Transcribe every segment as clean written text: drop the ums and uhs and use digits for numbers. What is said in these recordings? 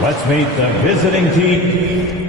Let's meet the visiting team.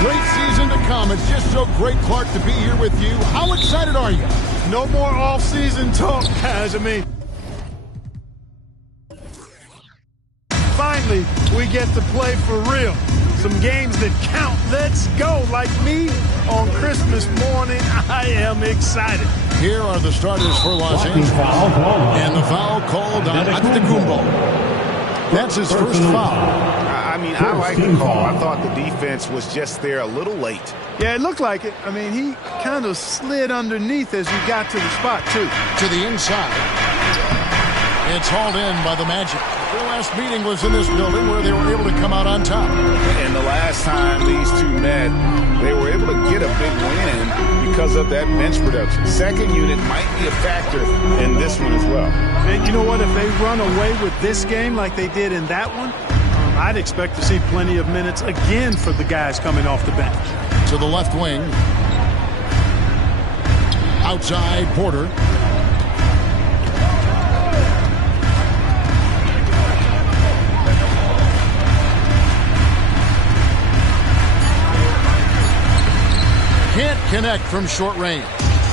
Great season to come. It's just so great, Clark, to be here with you. How excited are you? No more off-season talk, guys. I mean, finally, we get to play for real. Some games that count. Let's go. Like me on Christmas morning, I am excited. Here are the starters for Los Angeles. And the foul called on Antetokounmpo. That's his first foul. I mean, I like the call. I thought the defense was just there a little late. Yeah, it looked like it. I mean, he kind of slid underneath as he got to the spot, too. To the inside. It's hauled in by the Magic. Their last meeting was in this building where they were able to come out on top. And the last time these two met, they were able to get a big win because of that bench production. Second unit might be a factor in this one as well. And you know what? If they run away with this game like they did in that one, I'd expect to see plenty of minutes again for the guys coming off the bench. To the left wing. Outside, Porter. Can't connect from short range.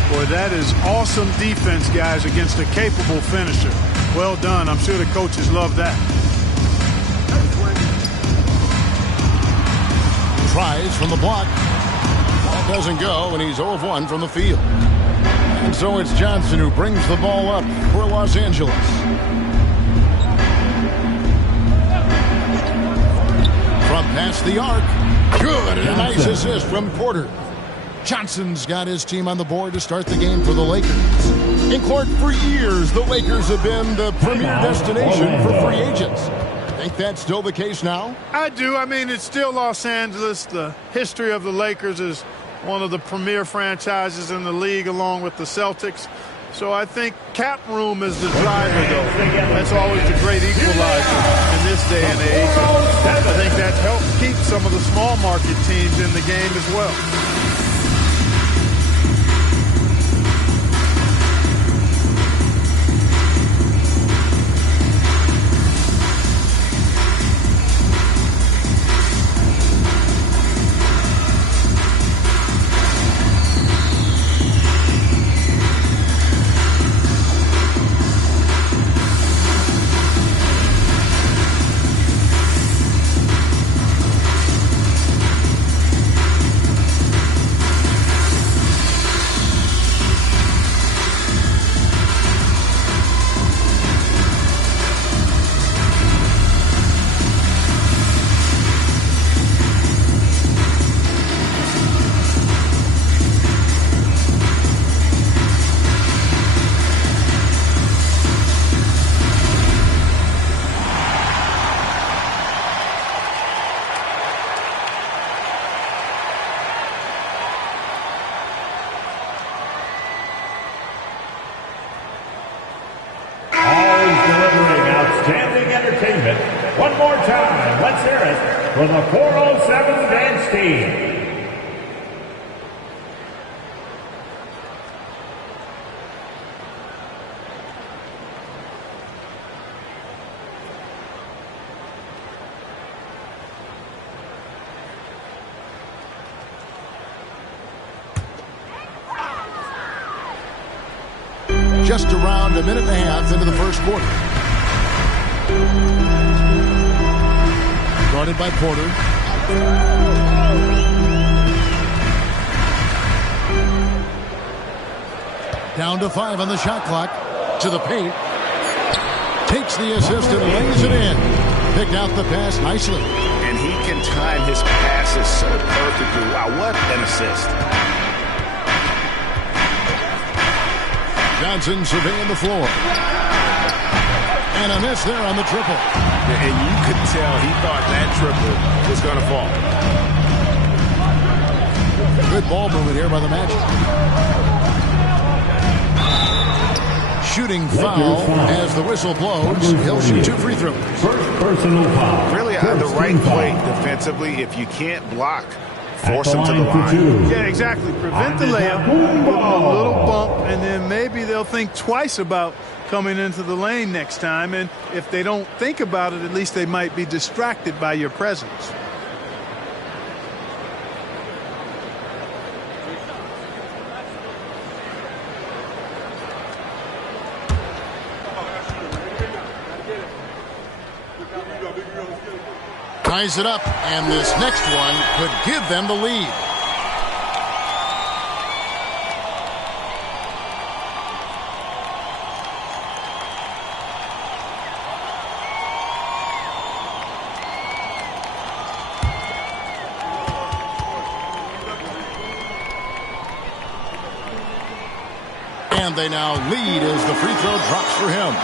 Boy, that is awesome defense, guys, against a capable finisher. Well done. I'm sure the coaches love that. Tries from the block. That doesn't go, and he's 0 of 1 from the field. And so it's Johnson who brings the ball up for Los Angeles. From past the arc. Good, and a nice assist from Porter. Johnson's got his team on the board to start the game for the Lakers. In Clark, for years, the Lakers have been the premier destination for free agents. Think that's still the case now? I do. I mean, it's still Los Angeles. The history of the Lakers is one of the premier franchises in the league along with the Celtics. So I think cap room is the driver, though. That's always the great equalizer in this day and age. I think that helps keep some of the small market teams in the game as well. for the 407 dance team. Just around a minute and a half into the first quarter. Guarded by Porter. Down to 5 on the shot clock. To the paint. Takes the assist and lays it in. Picked out the pass nicely. And he can time his passes so perfectly. Wow, what an assist. Johnson surveying the floor. And a miss there on the triple. And you could tell he thought that triple was going to fall. Good ball movement here by the Magic. Shooting foul as the whistle blows. He'll shoot 2 free throws. First personal foul. Really on the right play defensively. If you can't block, force him to the line. Yeah, exactly. Prevent the layup, give them a little bump, and then maybe they'll think twice about coming into the lane next time. And if they don't think about it, at least they might be distracted by your presence. Ties it up, and this next one could give them the lead. And they now lead as the free throw drops for him.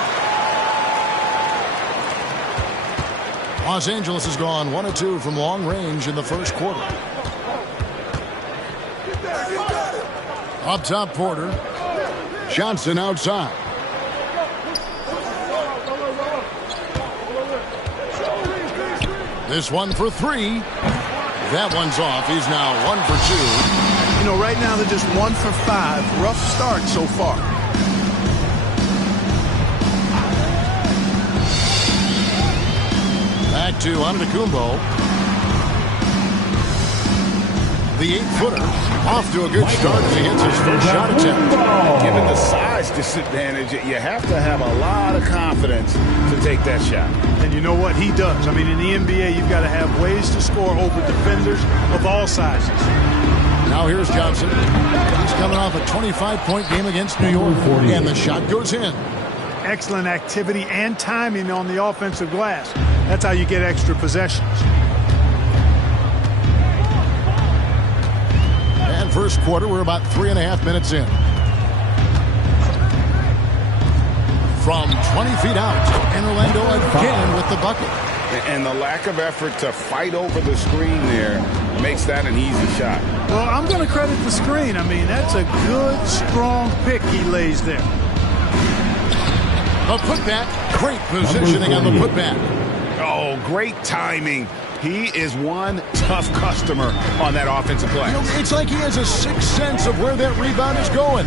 Los Angeles has gone 1 of 2 from long range in the first quarter. Up top, Porter. Johnson outside. This one for 3. That one's off. He's now 1 for 2. You know, right now they're just 1 for 5. Rough start so far. Back to Antetokounmpo. The 8-footer off to a good start as he hits his first shot attempt. Given the size disadvantage, you have to have a lot of confidence to take that shot. And you know what? He does. I mean, in the NBA, you've got to have ways to score over defenders of all sizes. Now here's Johnson. He's coming off a 25-point game against New York, and the shot goes in. Excellent activity and timing on the offensive glass. That's how you get extra possessions. And first quarter, we're about 3.5 minutes in. From 20 feet out, and Orlando again with the bucket. And the lack of effort to fight over the screen there makes that an easy shot. Well, I'm going to credit the screen. I mean, that's a good, strong pick he lays there. A putback. Great positioning on the putback. Oh, great timing. He is one tough customer on that offensive play. You know, it's like he has a sixth sense of where that rebound is going.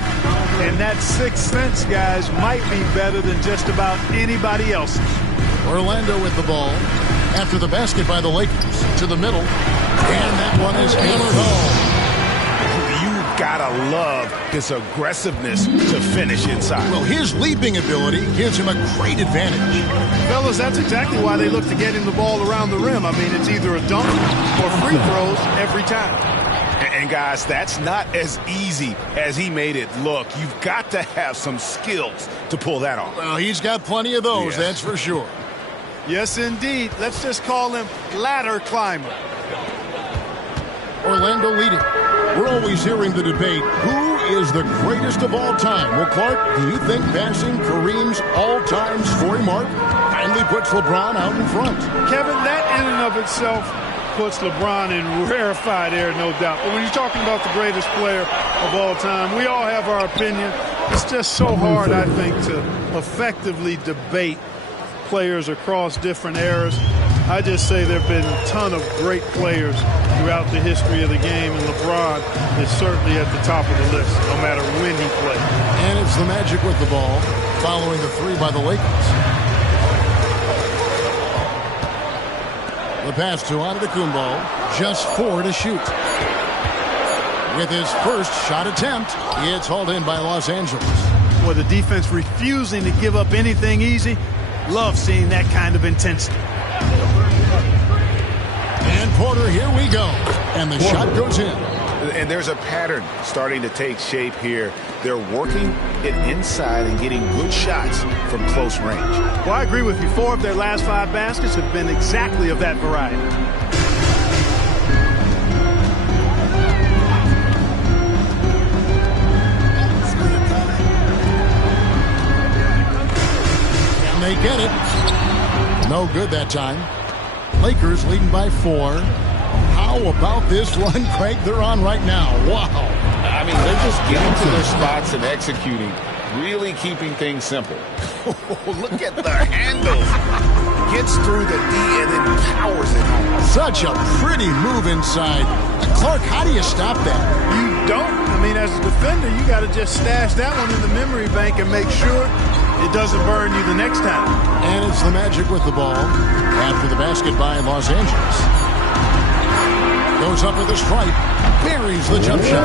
And that sixth sense, guys, might be better than just about anybody else's. Orlando with the ball after the basket by the Lakers to the middle. And that one is hammered home. You've got to love his aggressiveness to finish inside. Well, his leaping ability gives him a great advantage. Fellas, that's exactly why they look to get him the ball around the rim. I mean, it's either a dunk or free throws every time. And guys, that's not as easy as he made it look. You've got to have some skills to pull that off. Well, he's got plenty of those, that's for sure. Yes, indeed. Let's just call him ladder climber. Orlando leading. We're always hearing the debate, who is the greatest of all time? Well, Clark, do you think passing Kareem's all-time scoring mark finally puts LeBron out in front? Kevin, that in and of itself puts LeBron in rarefied air, no doubt. But when you're talking about the greatest player of all time, we all have our opinion. It's just so hard, I think, to effectively debate players across different eras. I just say there have been a ton of great players throughout the history of the game, and LeBron is certainly at the top of the list, no matter when he played. And it's the Magic with the ball, following the three by the Lakers. The pass to Antetokounmpo, just 4 to shoot. With his first shot attempt, it's hauled in by Los Angeles. Well, the defense refusing to give up anything easy. Love seeing that kind of intensity. And Porter, here we go. And the shot goes in. And there's a pattern starting to take shape here. They're working it inside and getting good shots from close range. Well, I agree with you. 4 of their last 5 baskets have been exactly of that variety. And they get it. No good that time. Lakers leading by 4. How about this run, Craig, they're on right now? Wow. I mean, they're just getting to their spots and executing, really keeping things simple. Look at the handles. Gets through the D and then powers it home. Such a pretty move inside. Clark, how do you stop that? You don't. I mean, as a defender, you got to just stash that one in the memory bank and make sure it doesn't burn you the next time. And it's the Magic with the ball after the basket by Los Angeles. Goes up with a stripe, buries the jump shot.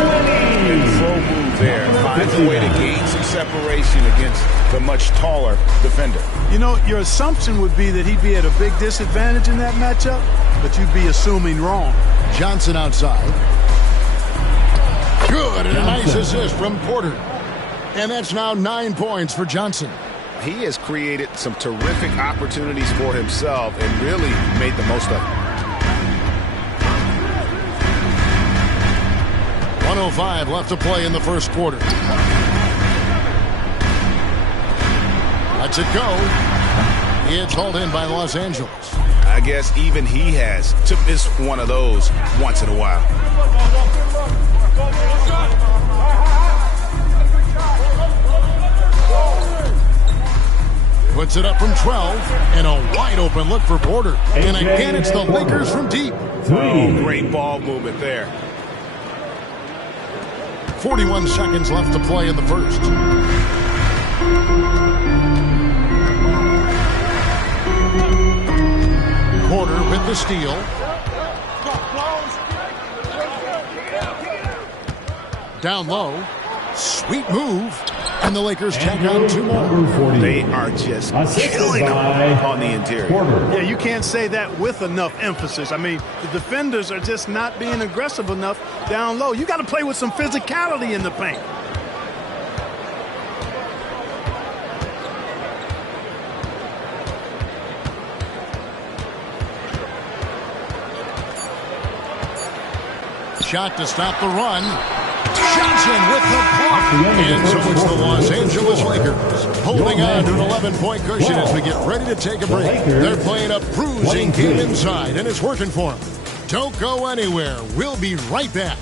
Control move there. Finds a way to gain some separation against the much taller defender. You know, your assumption would be that he'd be at a big disadvantage in that matchup, but you'd be assuming wrong. Johnson outside. Good, and a nice assist from Porter. And that's now 9 points for Johnson. He has created some terrific opportunities for himself and really made the most of it. 1:05 left to play in the first quarter. Lets it go. It's hauled in by Los Angeles. I guess even he has to miss one of those once in a while. Puts it up from 12, and a wide open look for Porter. And again, it's the Lakers from deep. Oh, great ball movement there. 41 seconds left to play in the first. Porter with the steal. Down low. Sweet move. And the Lakers tack on 2 more. They are just killing them on the interior. Yeah, you can't say that with enough emphasis. I mean, the defenders are just not being aggressive enough down low. You got to play with some physicality in the paint. Shot to stop the run. Johnson with the block. And so it's the Los Angeles Lakers holding on to an 11-point cushion as we get ready to take a break. They're playing a bruising game inside, and it's working for them. Don't go anywhere. We'll be right back.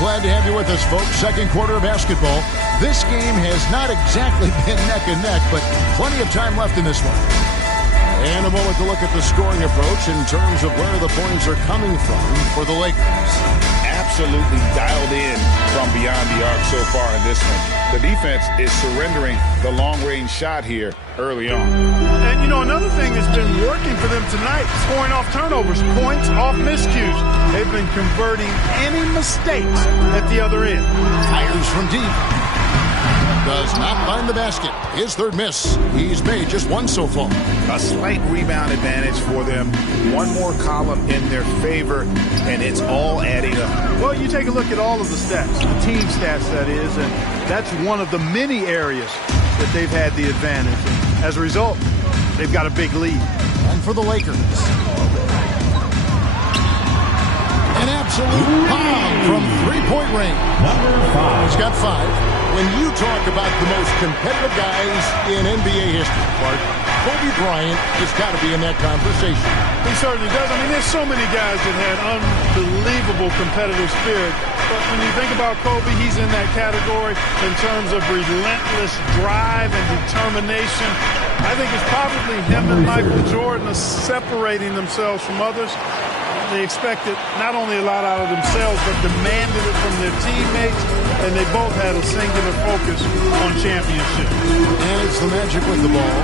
Glad to have you with us, folks. Second quarter of basketball. This game has not exactly been neck and neck, but plenty of time left in this one. And a moment to look at the scoring approach in terms of where the points are coming from for the Lakers. Absolutely dialed in from beyond the arc so far in this one. The defense is surrendering the long-range shot here early on. And, you know, another thing that's been working for them tonight, scoring off turnovers, points off miscues. They've been converting any mistakes at the other end. Fires from deep. Does not find the basket. His third miss. He's made just one so far. A slight rebound advantage for them. One more column in their favor, and it's all adding up. Well, you take a look at all of the stats, the team stats, that is, and that's one of the many areas that they've had the advantage. And as a result, they've got a big lead. And for the Lakers, an absolute bomb from three-point range. He's got 5. When you talk about the most competitive guys in NBA history, Clark, Kobe Bryant has got to be in that conversation. He certainly does. I mean, there's so many guys that had unbelievable competitive spirit. But when you think about Kobe, he's in that category in terms of relentless drive and determination. I think it's probably him and Michael Jordan are separating themselves from others. They expected not only a lot out of themselves, but demanded it from their teammates, and they both had a singular focus on championship. And it's the Magic with the ball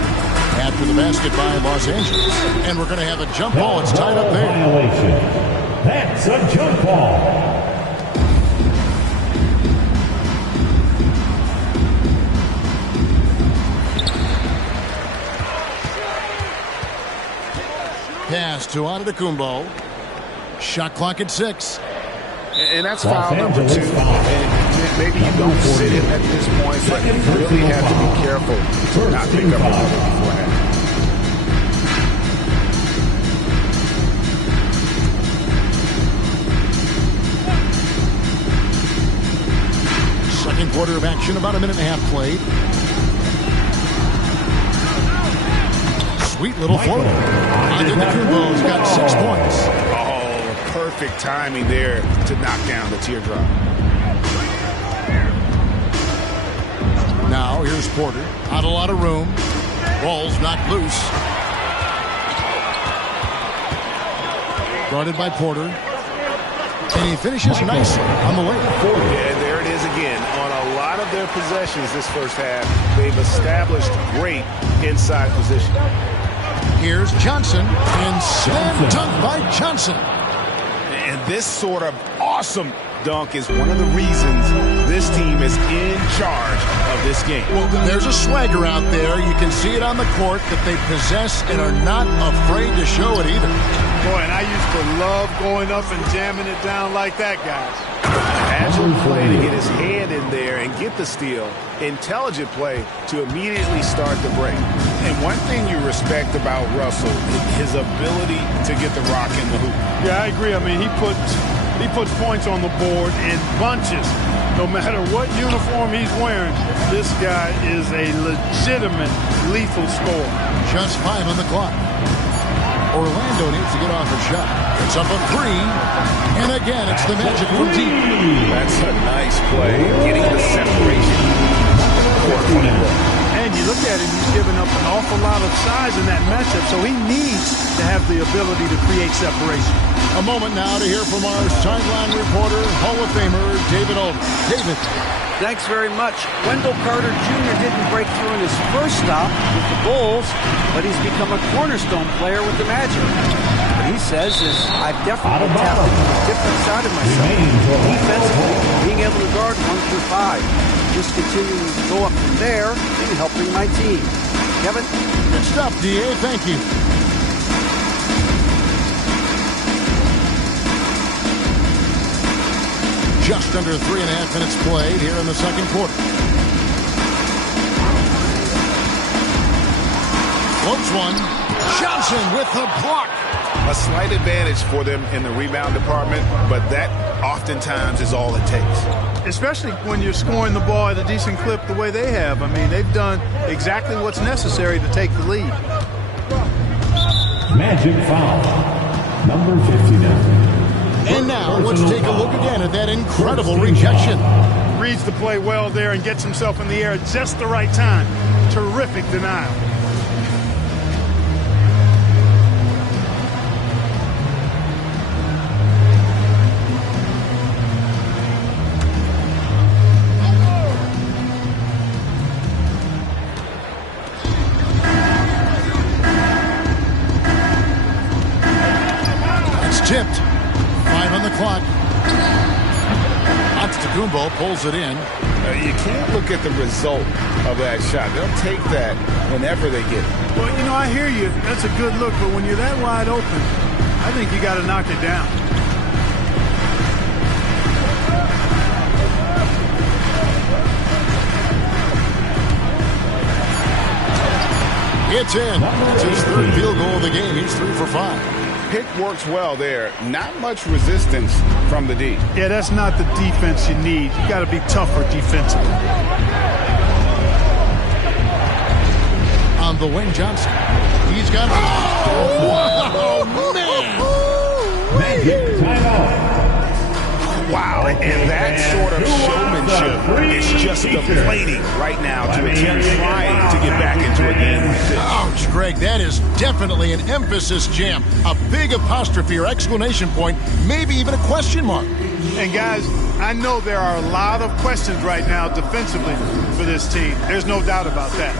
after the basket by Los Angeles. And we're going to have a jump ball. It's tied up there. Violation. That's a jump ball. Pass to Antetokounmpo. Shot clock at 6. And that's foul number 2. And maybe you don't sit him at this point, but you really have to be careful to not pick up another beforehand. Second quarter of action, about a minute and a half played. Sweet little float. Antetokounmpo's got 6 points. Perfect timing there to knock down the teardrop. Now here's Porter. Not a lot of room. Ball's knocked loose. Guarded by Porter. And he finishes nicely on the way. Yeah, there it is again. On a lot of their possessions this first half, they've established great inside position. Here's Johnson. And slam dunk by Johnson. And this sort of awesome dunk is one of the reasons this team is in charge of this game. Well, there's a swagger out there. You can see it on the court that they possess and are not afraid to show it either. Boy, and I used to love going up and jamming it down like that, guys. Agile play to get his hand in there and get the steal. Intelligent play to immediately start the break. And one thing you respect about Russell is his ability to get the rock in the hoop. Yeah, I agree. I mean, he puts points on the board in bunches. No matter what uniform he's wearing, this guy is a legitimate lethal scorer. Just 5 on the clock. Orlando needs to get off a shot. It's up a 3. And again, it's the Magic from deep. That's a nice play. Getting the separation. And you look at him, he's given up an awful lot of size in that matchup, so he needs to have the ability to create separation. A moment now to hear from our sideline reporter, Hall of Famer David Aldridge. David. Thanks very much. Wendell Carter Jr. didn't break through in his first stop with the Bulls, but he's become a cornerstone player with the Magic. What he says is, I've definitely tapped into a different side of myself. Defensively, being able to guard 1 through 5. Just continuing to go up from there and helping my team. Kevin? Good stuff, D.A. Thank you. Just under 3.5 minutes played here in the second quarter. Floats one. Johnson with the block. A slight advantage for them in the rebound department, but that oftentimes is all it takes. Especially when you're scoring the ball at a decent clip the way they have. I mean, they've done exactly what's necessary to take the lead. Magic foul. Number 59. And now let's take a look again at that incredible rejection. Reads the play well there and gets himself in the air at just the right time. Terrific denial. It's tipped. 5 on the clock. Antetokounmpo pulls it in. You can't look at the result of that shot. They'll take that whenever they get it. Well, you know, I hear you. That's a good look, but when you're that wide open, I think you got to knock it down. It's in. It's his third field goal of the game. He's 3 for 5. Pick works well there. Not much resistance from the D. Yeah, that's not the defense you need. You got to be tougher defensively. On the wing, Johnson. He's got. Oh, man! Magic timeout. Wow, and that sort of showmanship is just deflating right now to a team trying to get back into a game like this. Ouch, Greg, that is definitely an emphasis jam. A big apostrophe or exclamation point, maybe even a question mark. And guys, I know there are a lot of questions right now defensively for this team. There's no doubt about that.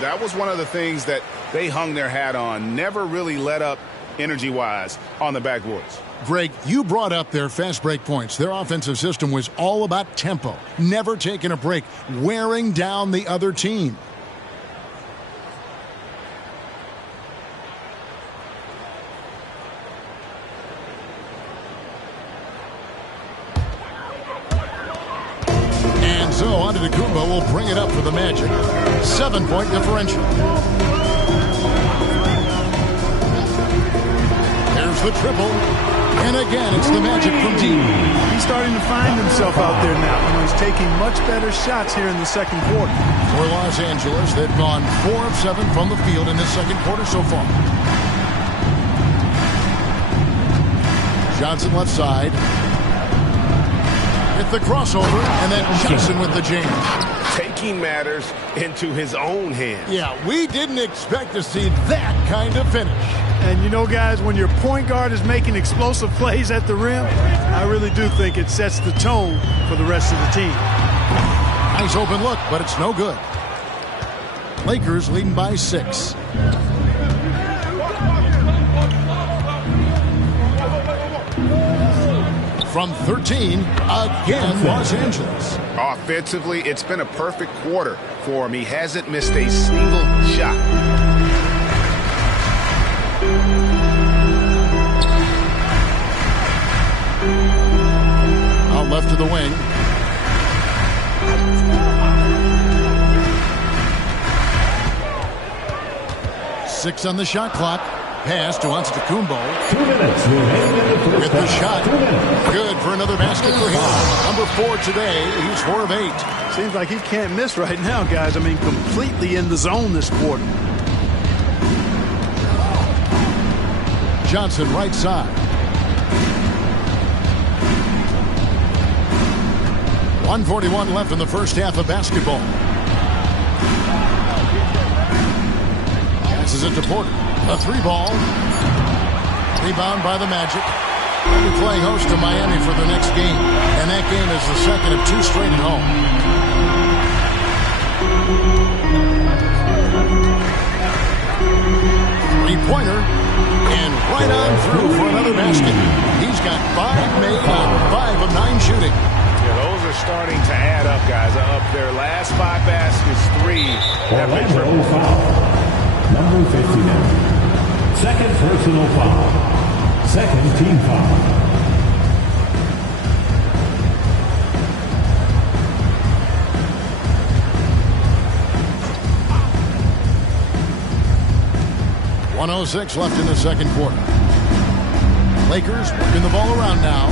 That was one of the things that they hung their hat on. Never really let up energy-wise on the backboards. Greg, you brought up their fast break points. Their offensive system was all about tempo, never taking a break, wearing down the other team. And so Antetokounmpo will bring it up for the Magic. 7-point differential. There's the triple. And again, it's the Magic from deep. He's starting to find himself out there now. You know, he's taking much better shots here in the second quarter. For Los Angeles, they've gone 4 of 7 from the field in this second quarter so far. Johnson left side. Hit the crossover, and then Johnson with the jam. Taking matters into his own hands. Yeah, we didn't expect to see that kind of finish. And you know, guys, when your point guard is making explosive plays at the rim, I really do think it sets the tone for the rest of the team. Nice open look, but it's no good. Lakers leading by 6. From 13, again, Los Angeles. Offensively, it's been a perfect quarter for him. He hasn't missed a single shot. Out left to the wing. Six on the shot clock. Pass to Antetokounmpo. 2 minutes remaining in the first With the half. shot. 2 minutes. Good for another basket for him. Number 4 today. He's 4 of 8. Seems like he can't miss right now, guys. I mean, completely in the zone this quarter. Johnson right side. 1:41 left in the first half of basketball. Passes it to Porter. A 3-ball. Rebound by the Magic. They'll be playing host to Miami for the next game. And that game is the second of 2 straight at home. Three-pointer. And right on through for another basket. He's got 5 made on 5 of 9 shooting. Yeah, those are starting to add up, guys. Up their last 5 baskets, 3 have been Orlando triple. foul. Number 59. Second personal foul. Second team foul. .106 left in the second quarter. Lakers working the ball around now.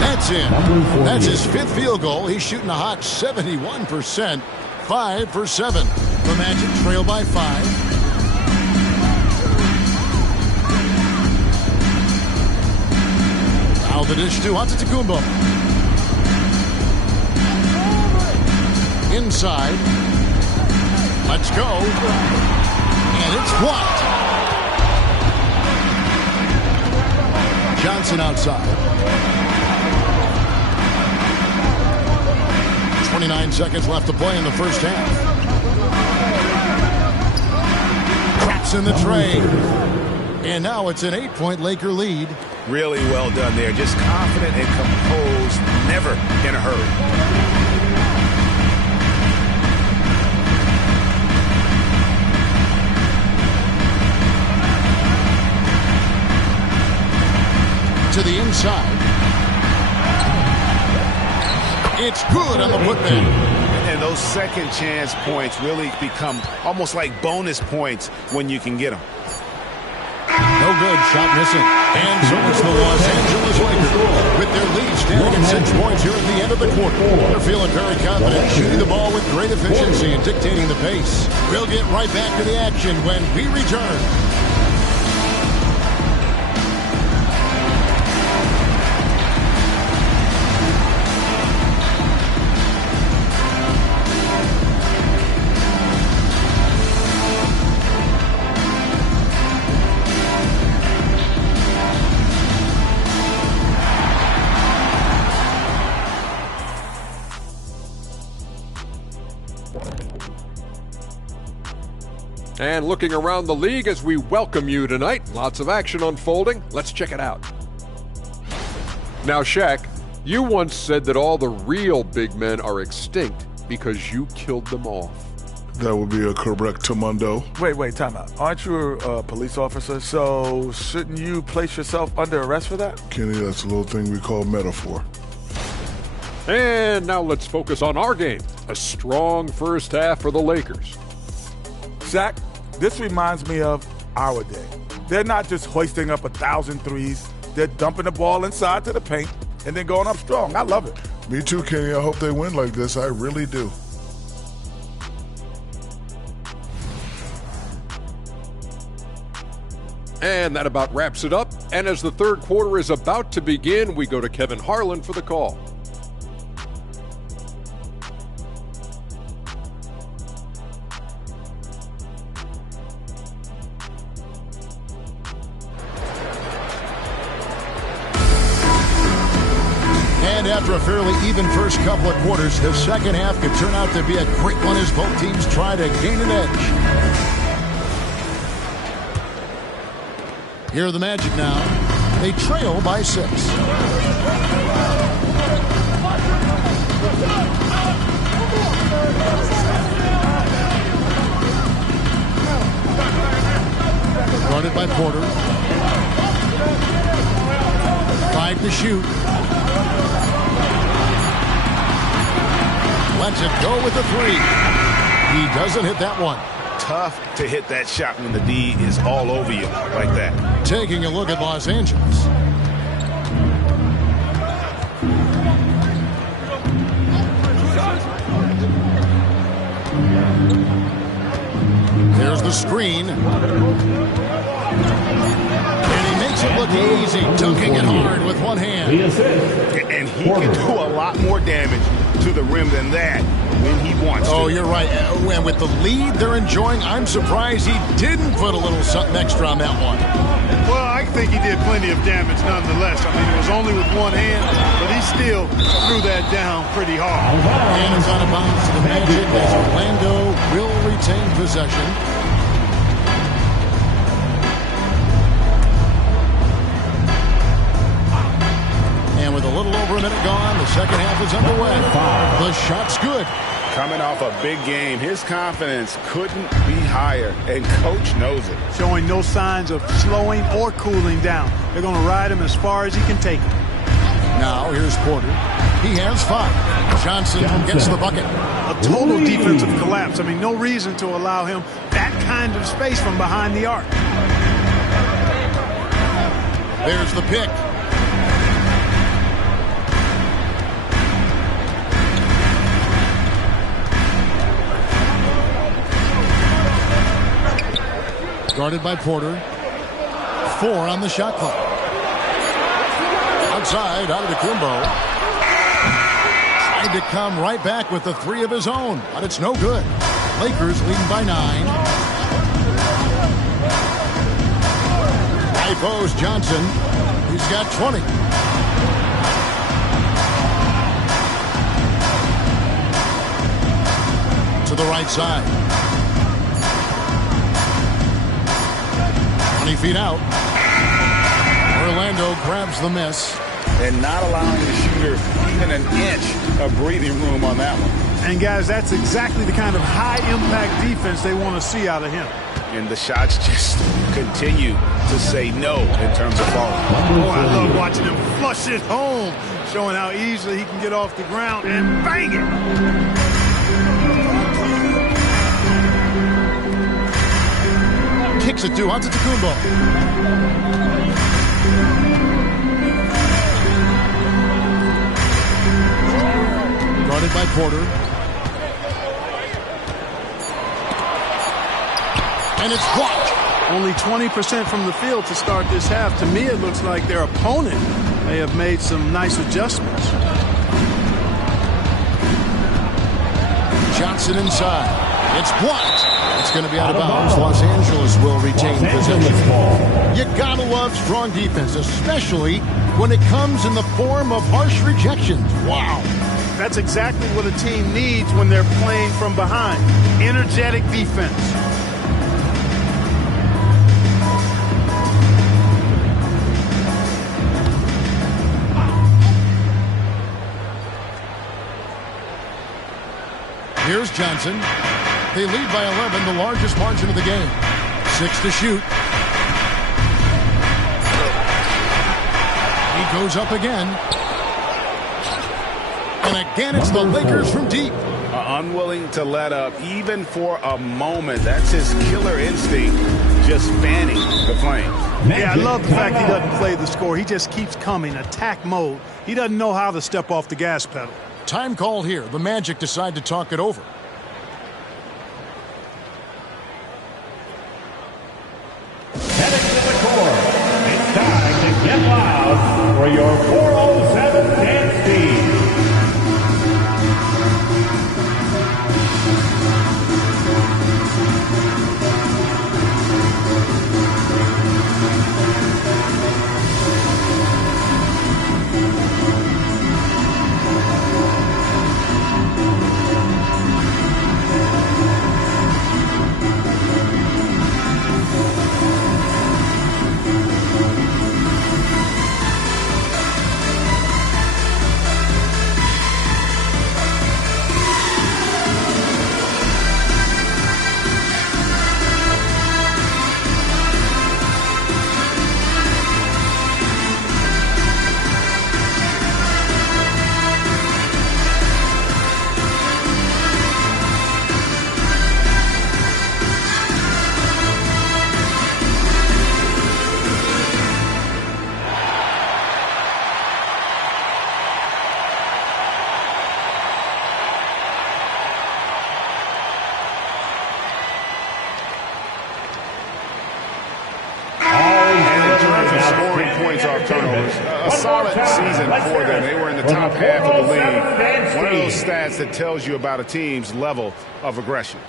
That's in. That's his fifth field goal. He's shooting a hot 71%. 5 for 7. The Magic trail by 5. Now the dish to Antetokounmpo. Inside. Let's go. And it's blocked. Johnson outside. 29 seconds left to play in the first half. Traps in the tray. And now it's an 8-point Laker lead. Really well done there. Just confident and composed. Never in a hurry. To the inside. It's good on the putback. And those second chance points really become almost like bonus points when you can get them. No good. Shot missing. And so it's the Los Angeles Lakers with their lead standing at 6 points here at the end of the quarter. They're feeling very confident, shooting the ball with great efficiency and dictating the pace. We'll get right back to the action when we return. And looking around the league as we welcome you tonight. Lots of action unfolding. Let's check it out. Now, Shaq, you once said that all the real big men are extinct because you killed them off. That would be a correctamundo. Wait, time out. Aren't you a police officer? So shouldn't you place yourself under arrest for that? Kenny, that's a little thing we call metaphor. And now let's focus on our game. A strong first half for the Lakers. Shaq, this reminds me of our day. They're not just hoisting up 1,000 threes. They're dumping the ball inside to the paint and then going up strong. I love it. Me too, Kenny. I hope they win like this. I really do. And that about wraps it up. And as the third quarter is about to begin, we go to Kevin Harlan for the call. And after a fairly even first couple of quarters, the second half could turn out to be a great one as both teams try to gain an edge. Here are the Magic now. They trail by 6. Guarded by Porter. 5 to shoot. Lets it go with the 3. He doesn't hit that one. Tough to hit that shot when the D is all over you like that. Taking a look at Los Angeles. There's the screen. And he makes it look easy, dunking it hard with one hand. And he can do a lot more damage to the rim than that when he wants to. Oh, you're right. And with the lead they're enjoying, I'm surprised he didn't put a little something extra on that one. Well, I think he did plenty of damage nonetheless. I mean, it was only with one hand, but he still threw that down pretty hard. And it's out of bounds to the Magic as Orlando will retain possession. And with a little over a minute gone, the second half is underway. The shot's good. Coming off a big game, his confidence couldn't be higher, and Coach knows it. Showing no signs of slowing or cooling down. They're going to ride him as far as he can take him. Now here's Porter. He has 5. Johnson gets the bucket. A total defensive collapse. I mean, no reason to allow him that kind of space from behind the arc. There's the pick. Guarded by Porter. 4 on the shot clock. Outside, out of the Kumbo. Tried to come right back with the 3 of his own, but it's no good. Lakers leading by 9. High post Johnson. He's got 20. To the right side. 20 feet out. Orlando grabs the miss. And not allowing the shooter even an inch of breathing room on that one. And, guys, that's exactly the kind of high-impact defense they want to see out of him. And the shots just continue to say no in terms of falling. Oh, I love watching him flush it home, showing how easily he can get off the ground and bang it. Kicks it to Antetokounmpo. Guarded by Porter. And it's blocked. Only 20% from the field to start this half. To me, it looks like their opponent may have made some nice adjustments. Johnson inside. It's blocked. It's going to be out of bounds. Los Angeles will retain possession. You gotta love strong defense, especially when it comes in the form of harsh rejections. Wow. That's exactly what a team needs when they're playing from behind. Energetic defense. Here's Johnson. They lead by 11, the largest margin of the game. 6 to shoot. He goes up again. And again, it's the Lakers from deep. Unwilling to let up even for a moment. That's his killer instinct, just fanning the flames. Yeah, I love the fact he doesn't play the score. He just keeps coming, attack mode. He doesn't know how to step off the gas pedal. Time call here. The Magic decide to talk it over. Heading to the court. It's time to get loud for your 407 dance team. A solid season for them. They were in the top half of the league. One of those stats that tells you about a team's level of aggression.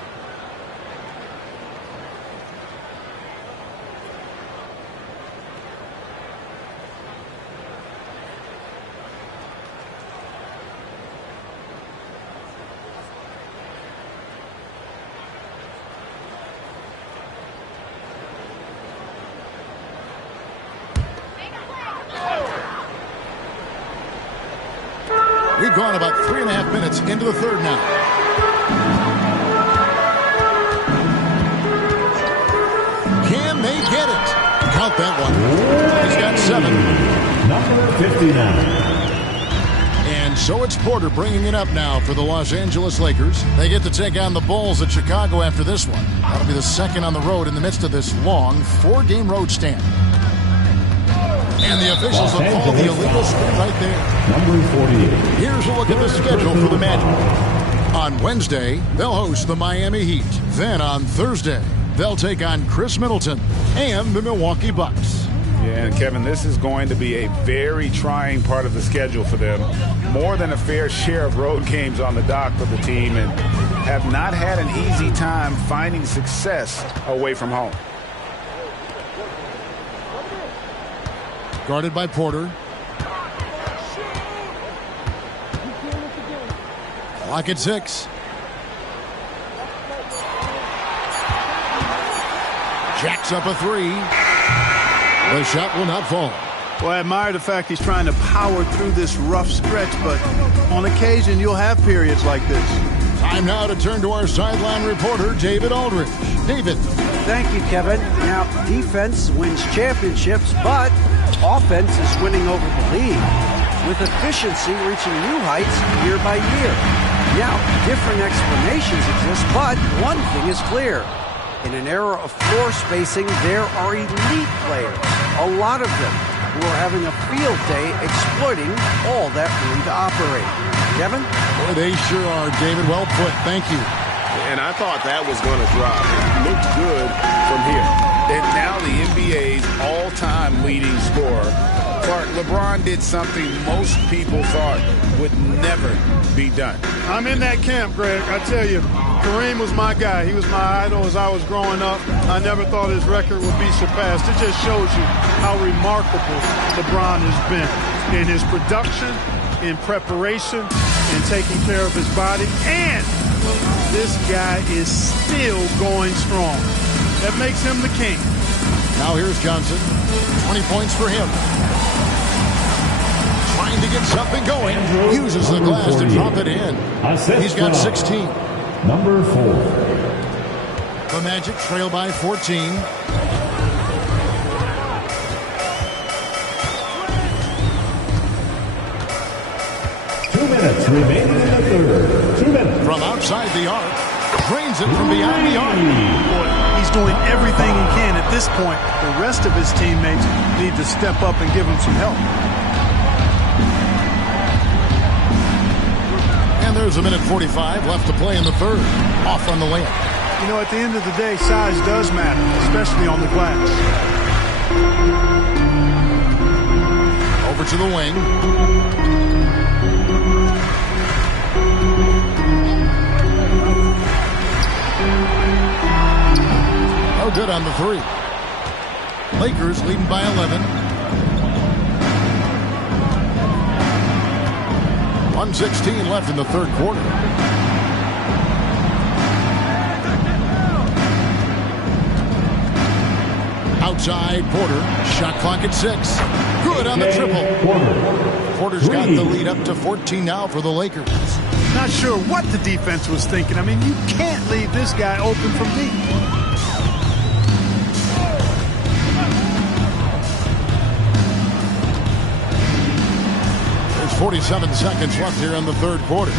We've gone about 3.5 minutes into the third now. count that one. He's got 7. Number 59. And so it's Porter bringing it up now for the Los Angeles Lakers. They get to take on the Bulls at Chicago after this one. That'll be the second on the road in the midst of this long 4-game road stand. And the officials have called the illegal screen right there. Number 48. Here's a look at the schedule for the Magic. On Wednesday, they'll host the Miami Heat. Then on Thursday, they'll take on Chris Middleton and the Milwaukee Bucks. Yeah, and Kevin, this is going to be a very trying part of the schedule for them. More than a fair share of road games on the dock for the team, and have not had an easy time finding success away from home. Guarded by Porter. Clock at 6. Jacks up a 3. The shot will not fall. Well, I admire the fact he's trying to power through this rough stretch, but on occasion you'll have periods like this. Time now to turn to our sideline reporter, David Aldridge. David. Thank you, Kevin. Now, defense wins championships, but offense is winning over the league, with efficiency reaching new heights year by year. Now, different explanations exist, but one thing is clear. In an era of floor spacing, there are elite players, a lot of them, who are having a field day exploiting all that room to operate. Kevin? Boy, they sure are, David. Well put. Thank you. And I thought that was going to drop. It looked good from here. And now the NBA's all-time leading scorer. Clark, LeBron did something most people thought would never be done. I'm in that camp, Greg. I tell you, Kareem was my guy. He was my idol as I was growing up. I never thought his record would be surpassed. It just shows you how remarkable LeBron has been in his production, in preparation, in taking care of his body. And this guy is still going strong. That makes him the king. Now here's Johnson. 20 points for him. Trying to get something going. Uses the glass to drop it in. He's got 16. Number 4. The Magic trail by 14. Minutes remaining in the third. 2 minutes. From outside the arc. Drains it from behind the arc. Boy, he's doing everything he can at this point. The rest of his teammates need to step up and give him some help. And there's 1:45 left to play in the third. Off on the layup. You know, at the end of the day, size does matter, especially on the glass. Over to the wing. No good on the 3. Lakers leading by 11. 1:16 left in the third quarter. Outside Porter. Shot clock at 6. Good on the triple. Porter's got the lead up to 14 now for the Lakers. Not sure what the defense was thinking. I mean, you can't leave this guy open from deep. There's 47 seconds left here in the third quarter.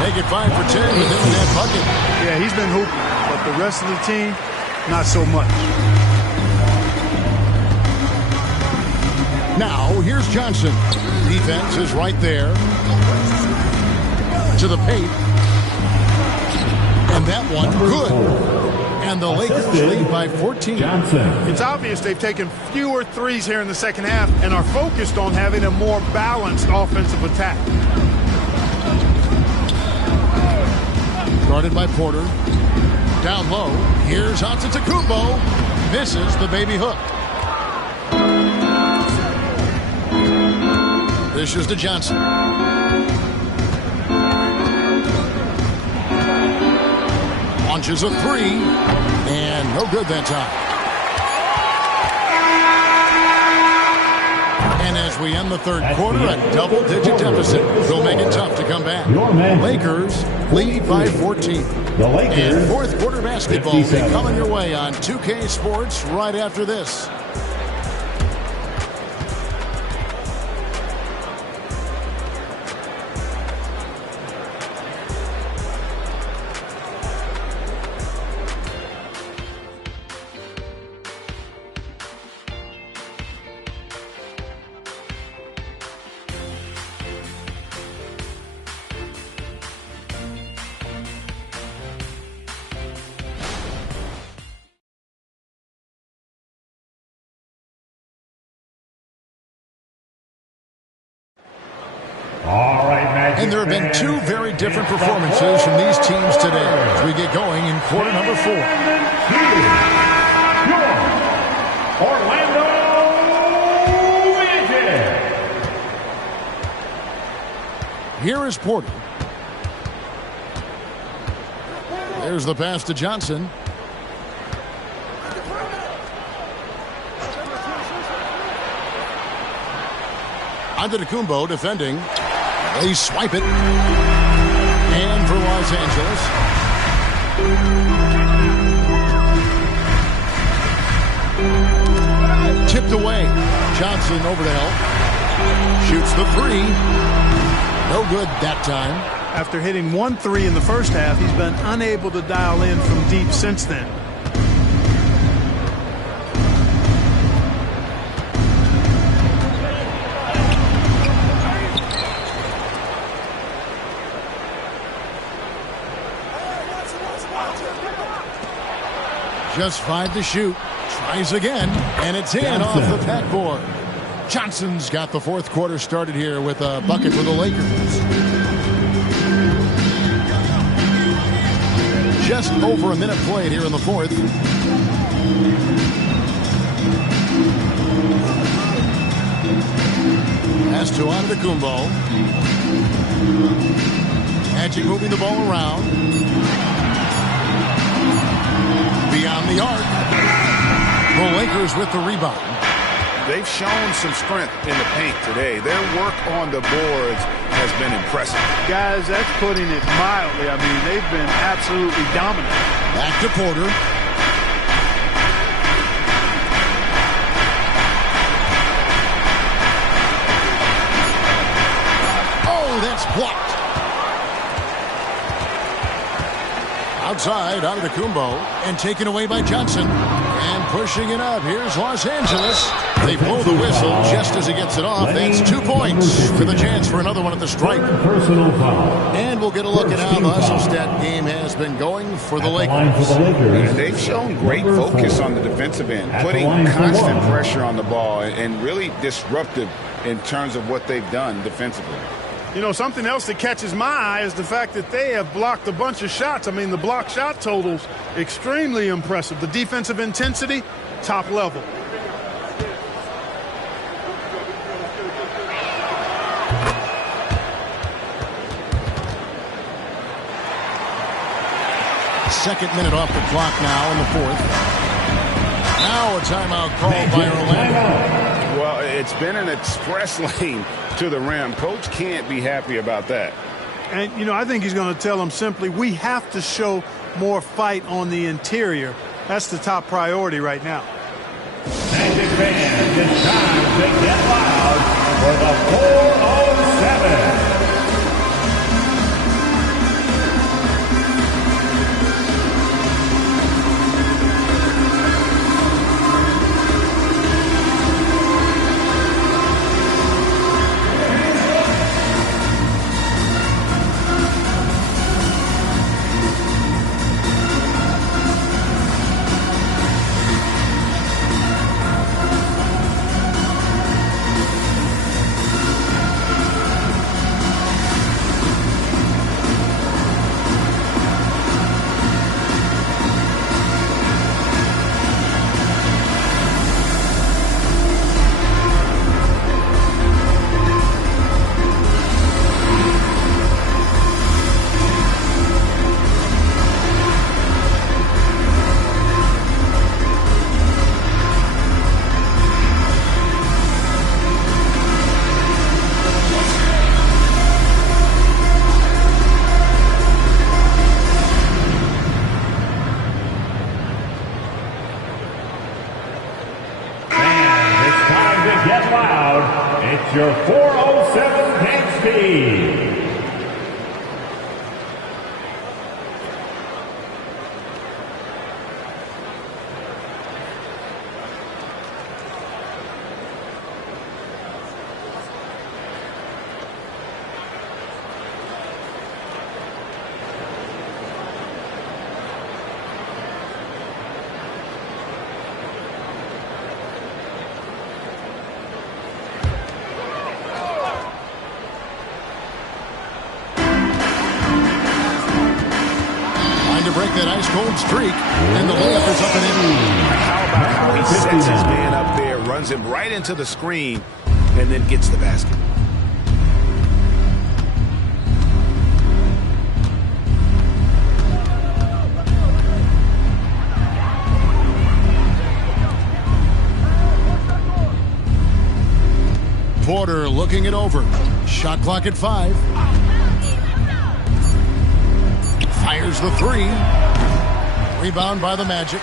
Make it 5 for 10 within that bucket. Yeah, he's been hooping, but the rest of the team, not so much. Now, here's Johnson. Defense is right there. To the paint. And that one, good. And the Lakers lead by 14. Johnson. It's obvious they've taken fewer threes here in the second half and are focused on having a more balanced offensive attack. Guarded by Porter. Down low. Here's Antetokounmpo. Misses the baby hook. Dishes to Johnson. Launches a 3. And no good that time. And as as we end the third quarter, a double-digit deficit will make it tough to come back. Lakers lead by 14. And fourth quarter basketball will be coming your way on 2K Sports right after this. All right, Magic. And there have been two very different performances from these teams today as we get going in quarter number 4. Orlando Magic. Here is Porter. There's the pass to Johnson. Antetokounmpo defending. They swipe it. And for Los Angeles. Tipped away. Johnson over to help. Shoots the three. No good that time. After hitting 1 3 in the first half, he's been unable to dial in from deep since then. Just 5 to shoot. Tries again, and it's in off the backboard. Johnson's got the fourth quarter started here with a bucket for the Lakers. Just over a minute played here in the fourth. Pass to Antetokounmpo. Magic moving the ball around. Beyond the arc. The Lakers with the rebound. They've shown some strength in the paint today. Their work on the boards has been impressive. Guys, that's putting it mildly. I mean, they've been absolutely dominant. Back to Porter. Oh, that's blocked. Outside, Antetokounmpo, and taken away by Johnson. And pushing it up. Here's Los Angeles. They blow the whistle just as he gets it off. That's 2 points with a chance for another one at the stripe. Personal foul. And we'll get a look at how the hustle stat game has been going for the Lakers. And they've shown great focus on the defensive end, putting constant pressure on the ball and really disruptive in terms of what they've done defensively. You know, something else that catches my eye is the fact that they have blocked a bunch of shots. I mean, the block shot totals, extremely impressive. The defensive intensity, top level. Second minute off the clock now in the fourth. Now a timeout called by Orlando. Well, it's been an express lane to the rim. Coach can't be happy about that. And, you know, I think he's going to tell them simply, we have to show more fight on the interior. That's the top priority right now. Magic fans, it's time to get loud for the 407. to get loud. It's your 407 tank speed. Break that ice-cold streak, and the layup is up and in. How about how he sets his man up there, runs him right into the screen, and then gets the basket. Porter looking it over. Shot clock at 5. Fires the 3. Rebound by the Magic.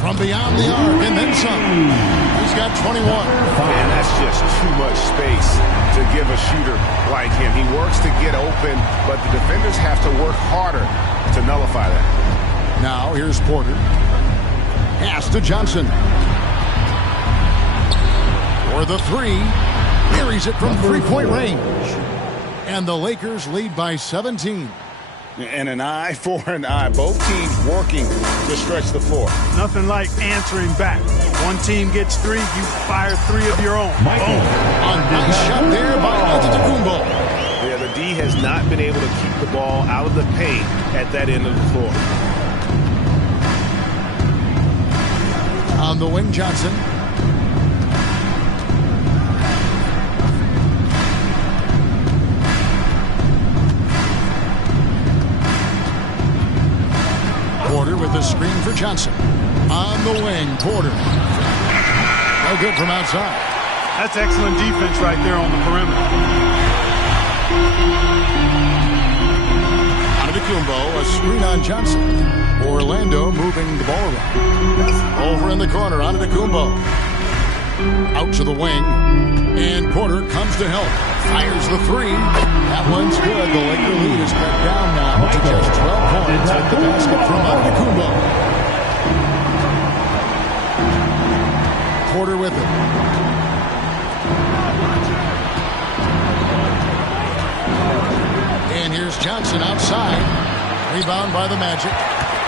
From beyond the arc and then some. He's got 21. Man, that's just too much space to give a shooter like him. He works to get open, but the defenders have to work harder to nullify that. Now here's Porter. Pass to Johnson. For the 3. Buries it from three-point range. And the Lakers lead by 17. And an eye for an eye. Both teams working to stretch the floor. Nothing like answering back. One team gets 3, you fire 3 of your own. A nice shot there by Antetokounmpo. Yeah, the D has not been able to keep the ball out of the paint at that end of the floor. On the wing, Johnson. Porter with the screen for Johnson. On the wing, Porter. No good from outside. That's excellent defense right there on the perimeter. Antetokounmpo, a screen on Johnson. Orlando moving the ball around. Over in the corner, Antetokounmpo. Out to the wing. And Porter comes to help. Fires the 3. That one's good. The Laker lead is cut down now to just 12 points with the basket from Antetokounmpo. Porter with it. And here's Johnson outside. Rebound by the Magic.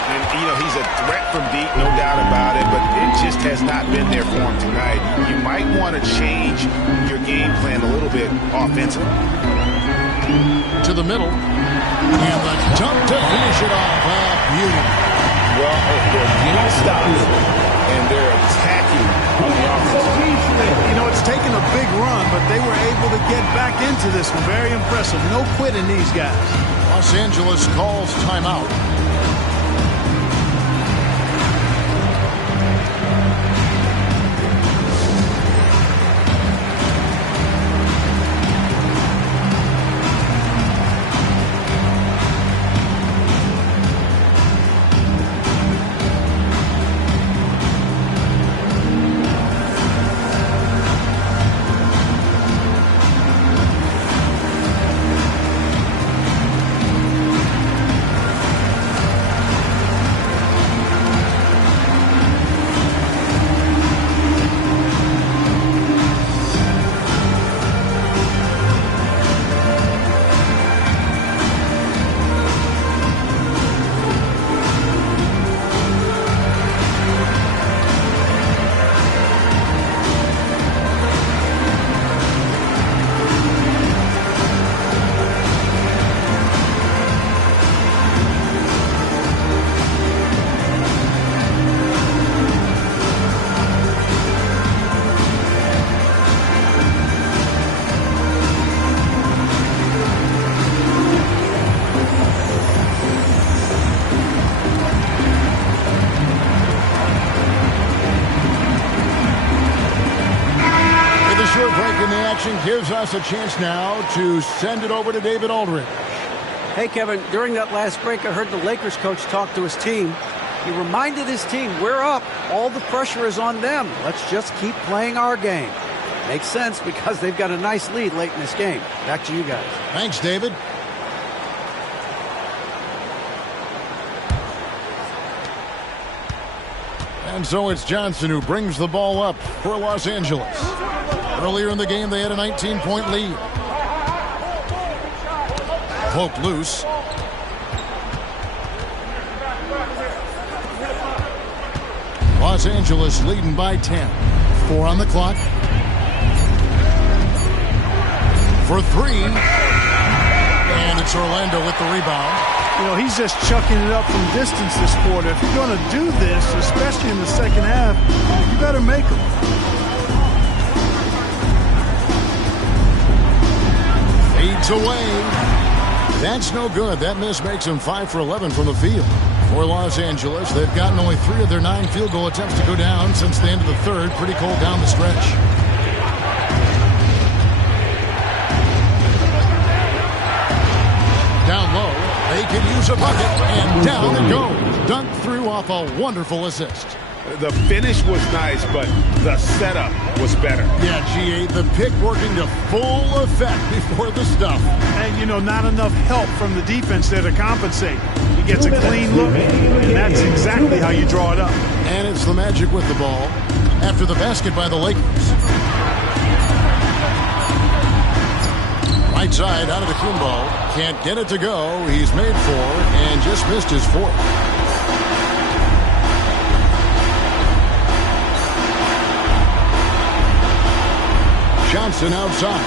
And, you know, he's a threat from deep, no doubt about it, but it just has not been there for him tonight. You might want to change your game plan a little bit offensively. To the middle. And the dunk to finish it off. Beauty. Well, they're getting stops, and they're attacking on the offense. You know, it's taken a big run, but they were able to get back into this one. Very impressive. No quitting these guys. Los Angeles calls timeout. break in the action gives us a chance now to send it over to David Aldridge. Hey, Kevin, during that last break, I heard the Lakers coach talk to his team. He reminded his team, we're up. All the pressure is on them. Let's just keep playing our game. Makes sense because they've got a nice lead late in this game. Back to you guys. Thanks, David. And so it's Johnson who brings the ball up for Los Angeles. Earlier in the game, they had a 19-point lead. Poked loose. Los Angeles leading by 10. 4 on the clock. For 3. And it's Orlando with the rebound. You know, he's just chucking it up from distance this quarter. If you're going to do this, especially in the second half, you better make them. Fades away. That's no good. That miss makes him 5 for 11 from the field. For Los Angeles, they've gotten only 3 of their 9 field goal attempts to go down since the end of the third. Pretty cold down the stretch. Down low. They can use a bucket, and down it goes. Dunked through off a wonderful assist. The finish was nice, but the setup was better. Yeah, G8, the pick working to full effect before the stuff. And, you know, not enough help from the defense there to compensate. He gets a clean look, and that's exactly how you draw it up. And it's the Magic with the ball after the basket by the Lakers. Right side out of the Kumbo. Can't get it to go. He's made 4 and just missed his 4th. Johnson outside.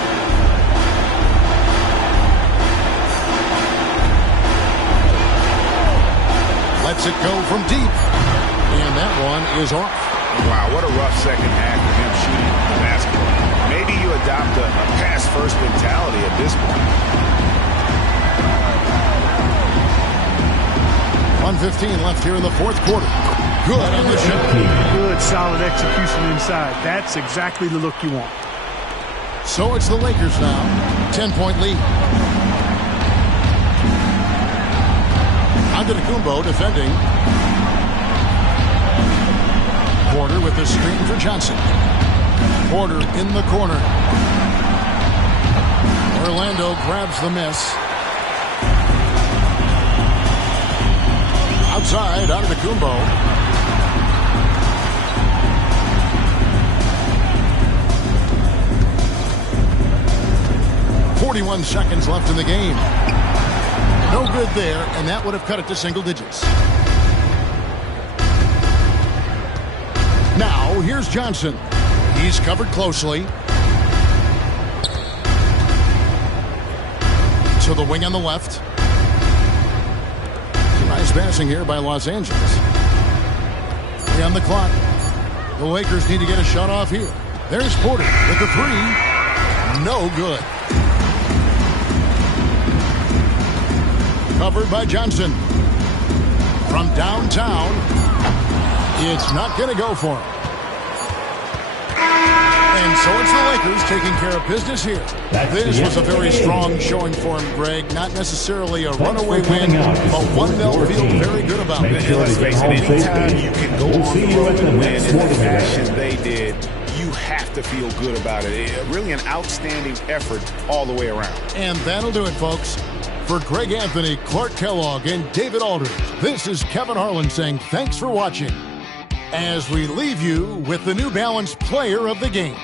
Lets it go from deep. And that one is off. Wow, what a rough second half for him shooting the basketball. Maybe you adopt a pass-first mentality at this point. 1:15 left here in the fourth quarter. Good on the shot. Good, solid execution inside. That's exactly the look you want. So it's the Lakers now. 10-point lead. Antetokounmpo defending. Porter with the screen for Johnson. Porter in the corner. Orlando grabs the miss. Outside, Antetokounmpo. 41 seconds left in the game. No good there, and that would have cut it to single digits. Now, here's Johnson. He's covered closely. To the wing on the left. Nice passing here by Los Angeles. 3 on the clock. The Lakers need to get a shot off here. There's Porter with the 3. No good. Covered by Johnson. From downtown. It's not going to go for him. And so it's the Lakers taking care of business here. This was a very strong showing for him, Greg. Not necessarily a runaway win, but one they'll feel very good about. Let's face it, anytime you can go on the road and win in the fashion they did, you have to feel good about it. Really an outstanding effort all the way around. And that'll do it, folks. For Greg Anthony, Clark Kellogg, and David Aldridge, this is Kevin Harlan saying thanks for watching as we leave you with the New Balance Player of the Game.